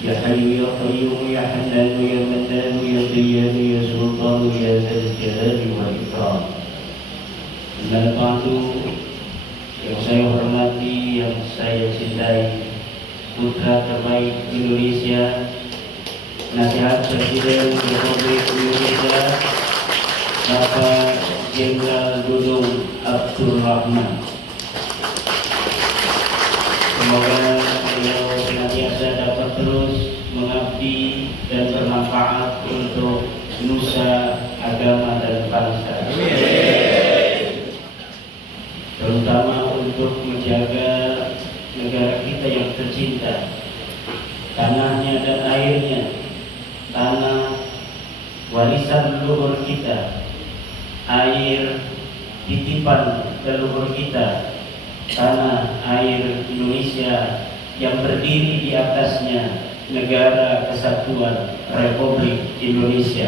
Ya Hayyu ya Qayyum ya Hannan ya Mannan ya Diyyan ya Sultan ya Dzal Jalali wal Ikram. Dan ba'du, yang saya hormati, yang saya cintai, putra terbaik Indonesia, Nasihat Presiden Republik Indonesia, Bapak Jenderal Dudung Abdul Rahman. Semoga beliau senantiasa dapat terus mengabdi dan bermanfaat untuk nusa, agama, dan bangsa. Terutama untuk menjaga negara kita yang tercinta, tanahnya dan airnya, tanah warisan leluhur kita, air titipan leluhur kita, tanah air Indonesia yang berdiri di atasnya Negara Kesatuan Republik Indonesia.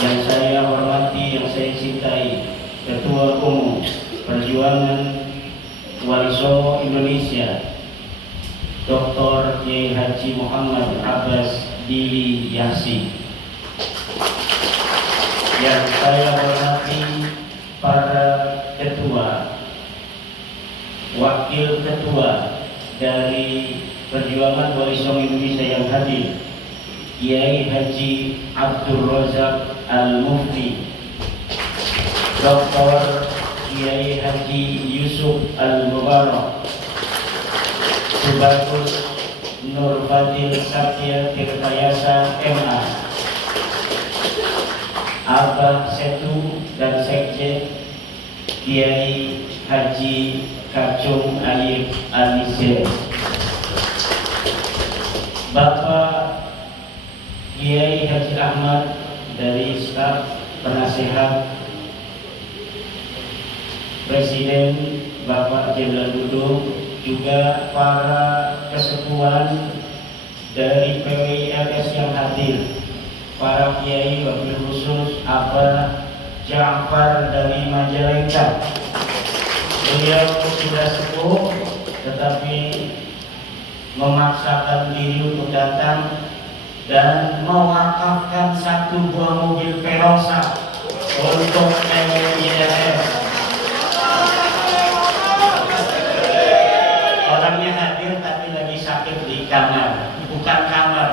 Yang saya hormati, yang saya cintai, Ketua Umum Perjuangan Wali Songo Indonesia, Dr. Kiai Haji Muhammad Abbas Dili Yasin. Yang saya hormati para ketua, wakil ketua dari Perjuangan Wali Songo Indonesia yang hadir, Kiai Haji Abdul Razak Al-Mufti, Dr. Kiai Haji Yusuf Al-Mubarak, Tubagus Nur Fadil Satya Tirtayasa MA, Abah Setu dan Sekjen Kiai Haji Kacung Ayib Alisir, Bapak Kiai Haji Ahmad dari staf penasehat Presiden Bapak Jenderal Dudung, juga para kesepuan dari PWILS yang hadir, para kiai wabil khusus Abah Ja'far dari Majalengka. Beliau sudah sepuh tetapi memaksakan diri untuk datang dan mewakafkan 1 buah mobil Velosa untuk PWILS. Orangnya hadir tapi lagi sakit di kamar, bukan kamar,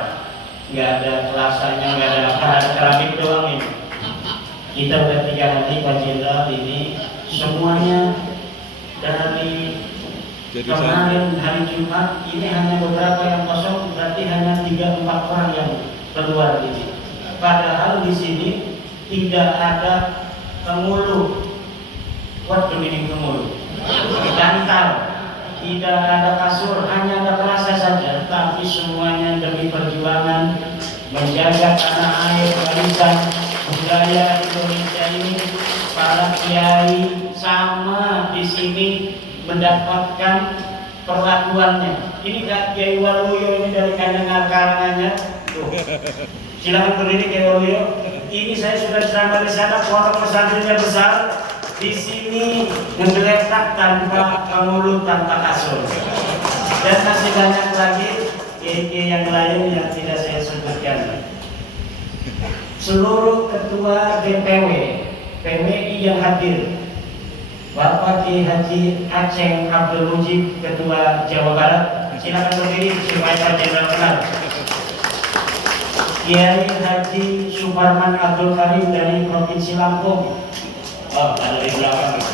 nggak ada kelasanya, nggak ada apa, ada keramik doang ini. Kita udah 3 hari Pak Jenderal ini semuanya dari kemarin hari Jumat ini hanya beberapa yang kosong, berarti hanya 3-4 orang yang keluar ini. Padahal di sini tidak ada pengulu, what do meaning pengulu? Bantal. Tidak ada kasur, hanya ada kerasa saja, tapi semuanya demi perjuangan menjaga tanah air, warisan budaya Indonesia ini. Para kiai sama di sini mendapatkan perlakuannya. Ini Kak Kiai Waluyo ini dari Kandangan Karanganyar. Silakan berdiri Kiai Waluyo. Ini saya sudah ceramah di sana, pondok pesantrennya besar. Di sini menggeletak tanpa penghulu, tanpa kasur. Dan masih banyak lagi kiai yang lain yang tidak saya sebutkan. Seluruh ketua DPW, PWI yang hadir, Bapak Kiai Haji Aceng Abdul Mujib, Ketua Jawa Barat, silakan berdiri supaya Pak Jenderal kenal. Kiai Haji Suparman Abdul Karim dari Provinsi Lampung. Oh, ada di belakang.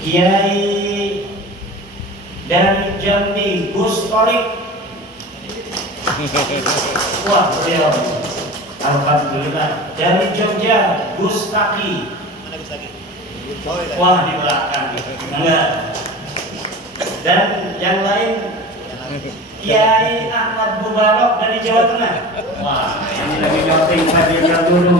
Kiai dari Jambi, Gus Torik. Wah, beliau. Alhamdulillah. Dari Jogja, Gus Taki. Wah, di belakang. Enggak. Dan yang lain, Kiai Ahmad Mubarak dari Jawa Tengah. Wah, ini lagi nyoping Fadil dulu.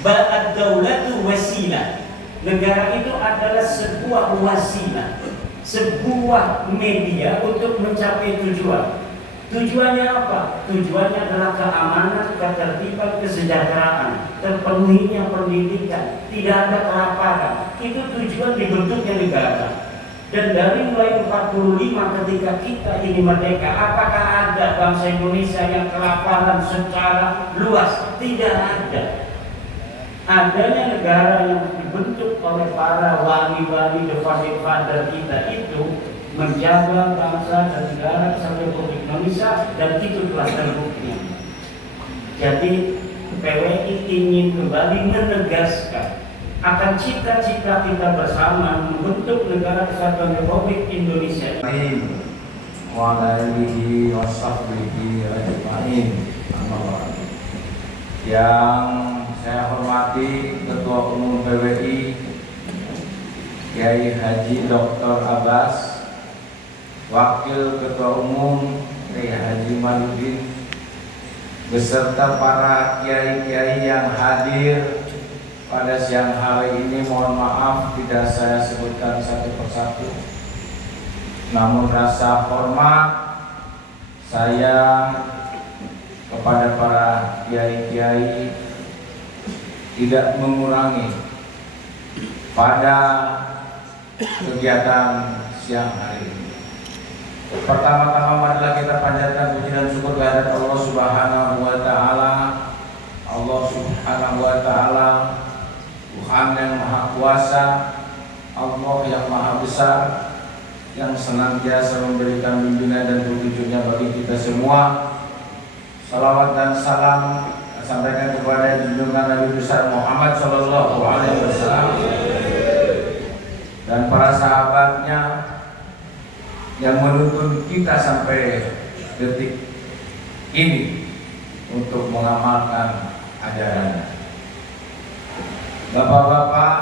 Ba'ad-daulatu wasilah. Negara itu adalah sebuah wasilah, sebuah media untuk mencapai tujuan. Tujuannya apa? Tujuannya adalah keamanan, ketertiban, kesejahteraan, terpenuhinya pendidikan, tidak ada kelaparan. Itu tujuan dibentuknya negara. Dan dari mulai 45 ketika kita ini merdeka, apakah ada bangsa Indonesia yang kelaparan secara luas? Tidak ada. Adanya negara yang dibentuk oleh para wali-wali, the founding father kita itu menjaga bangsa dan negara kesatuan Republik Indonesia, dan itu telah terbukti. Jadi PWI ingin kembali menegaskan akan cita-cita kita bersama membentuk negara kesatuan Republik Indonesia. Wa alihi wa sahbihi ajma'in. Yang saya hormati Ketua Umum PWI Kiai Haji Dr. Abbas, Wakil Ketua Umum Kiai Haji Maludin, beserta para kiai-kiai yang hadir pada siang hari ini. Mohon maaf tidak saya sebutkan satu persatu, namun rasa hormat saya kepada para kiai-kiai tidak mengurangi pada kegiatan siang hari ini. Pertama-tama marilah kita panjatkan puji dan syukur kehadirat Allah Subhanahu wa taala. Allah Subhanahu wa taala Tuhan yang Maha Kuasa, Allah yang Maha Besar, yang senantiasa memberikan bimbingan dan petunjuknya bagi kita semua. Salawat dan salam sampaikan kepada junjungan Nabi besar Muhammad Sallallahu Alaihi Wasallam dan para sahabatnya yang menuntun kita sampai detik ini untuk mengamalkan ajarannya. Bapak-bapak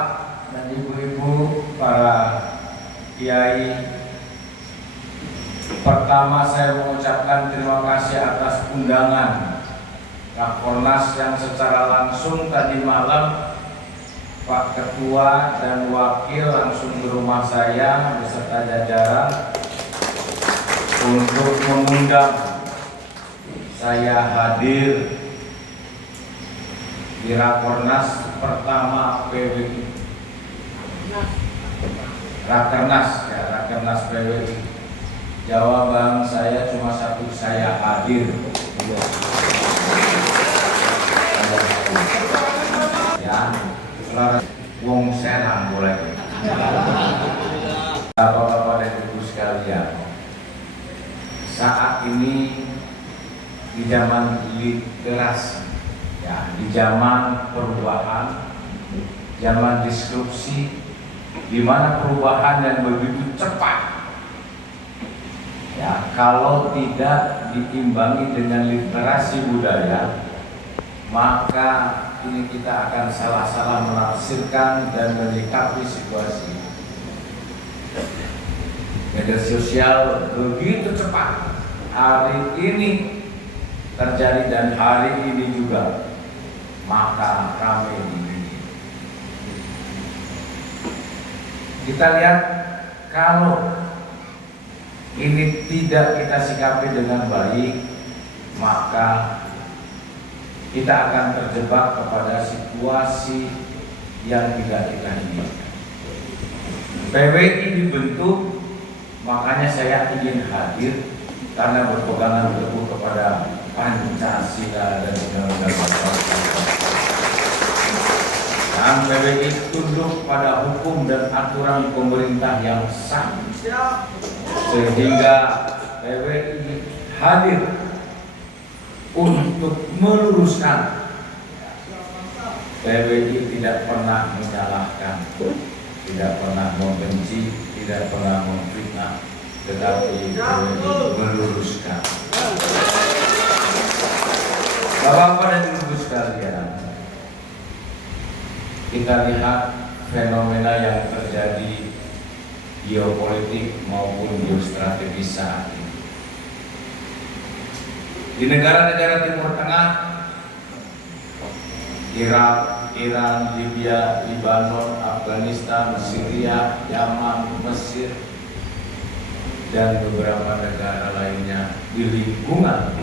dan ibu-ibu, para kiai, pertama saya mengucapkan terima kasih atas undangan Rakornas yang secara langsung tadi malam Pak Ketua dan Wakil langsung ke rumah saya beserta jajaran untuk mengundang saya hadir di Rakornas pertama PWI, Rakernas PWI. Jawaban saya cuma satu, saya hadir. Ya, wong senang boleh. Bapak-bapak dan ibu sekalian, saat ini di zaman literasi, ya, di zaman perubahan, zaman disrupsi, di mana perubahan yang begitu cepat, ya, kalau tidak diimbangi dengan literasi budaya, maka ini kita akan salah-salah menafsirkan dan menyikapi situasi. Media sosial begitu cepat hari ini terjadi dan hari ini juga, maka ramai ini. Kita lihat, kalau ini tidak kita sikapi dengan baik, maka kita akan terjebak kepada situasi yang tidak kita inginkan. PWI dibentuk, makanya saya ingin hadir karena berpegangan teguh kepada Pancasila dan Undang-Undang Dasar. Dan PWI tunduk pada hukum dan aturan pemerintah yang sah, sehingga PWI hadir untuk meluruskan. PWI tidak pernah menyalahkan, tidak pernah membenci, tidak pernah memfitnah, tetapi PWI meluruskan. Bapak-bapak dan ibu sekalian, kita lihat fenomena yang terjadi geopolitik maupun geostrategis saat ini. Di negara-negara Timur Tengah, Irak, Iran, Libya, Lebanon, Afghanistan, Syria, Yaman, Mesir, dan beberapa negara lainnya di lingkungan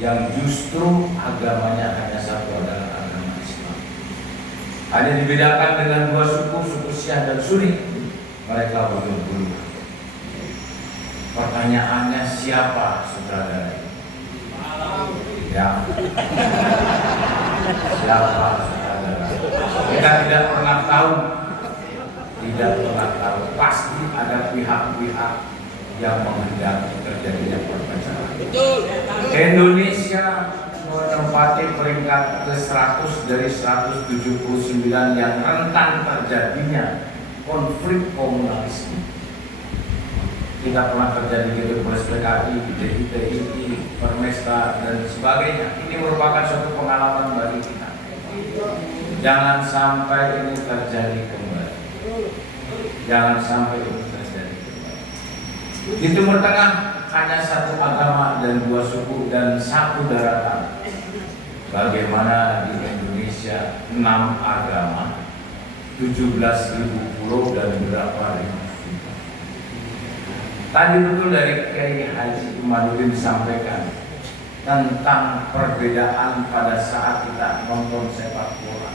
yang justru agamanya hanya satu, adalah agama Islam. Hanya dibedakan dengan dua suku, suku Syiah dan Sunni. Mereka betul-betul Pertanyaannya siapa sutradara ini? Ya. Siapa sutradara? Kita tidak pernah tahu. Tidak pernah tahu. Pasti ada pihak-pihak yang menghendaki terjadinya perpecahan. Indonesia menempati peringkat ke-100 dari 179 yang rentan terjadinya konflik komunalisme. Tidak pernah terjadi gitu, PKI, DITI, Permesta dan sebagainya. Ini merupakan suatu pengalaman bagi kita. Jangan sampai ini terjadi kembali. Jangan sampai ini terjadi kembali. Di Timur Tengah hanya satu agama dan dua suku dan satu daratan. Bagaimana di Indonesia 6 agama, 17.000 pulau dan berapa ribu. Tadi betul dari Kiai Haji Umaruddin disampaikan tentang perbedaan pada saat kita nonton sepak bola.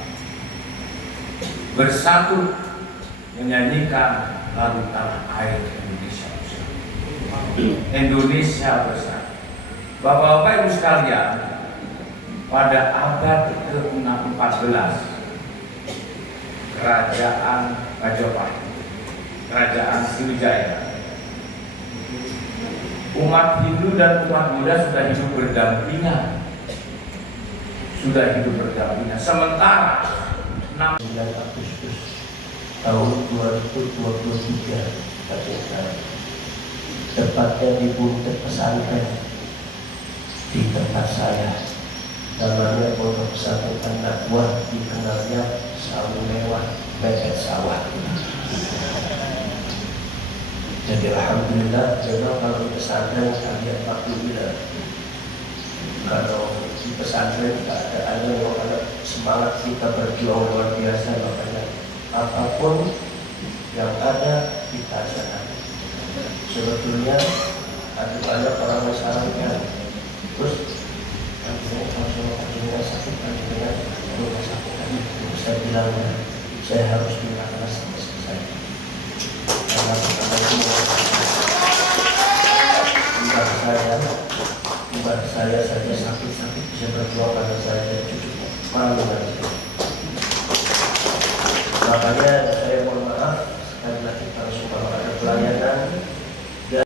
Bersatu menyanyikan lagu tanah air Indonesia bersatu. Indonesia bersatu. Bapak-bapak Ibu sekalian, pada abad ke-14 Kerajaan Majapahit, Kerajaan Sriwijaya, umat Hindu dan umat Buddha sudah hidup berdampingan. Sementara 6 Agustus tahun 2023 tepatnya di buntut pesantren di tempat saya, namanya Pondok Pesantren Dakwah, dikenalnya sawu mewah bebek sawah. Jadi alhamdulillah, memang kalau di pesantren kalian alhamdulillah. Kalau di pesantren keadaannya makanya semangat kita berjuang luar biasa, makanya apapun yang ada kita jalani. Sebetulnya ada banyak orang masyarakat terus kanjengnya sakit, kanjengnya rumah sakit, saya bilang saya harus dilakukan sampai selesai. Karena saya saja sakit-sakit bisa berjuang karena saya cukup malu. Makanya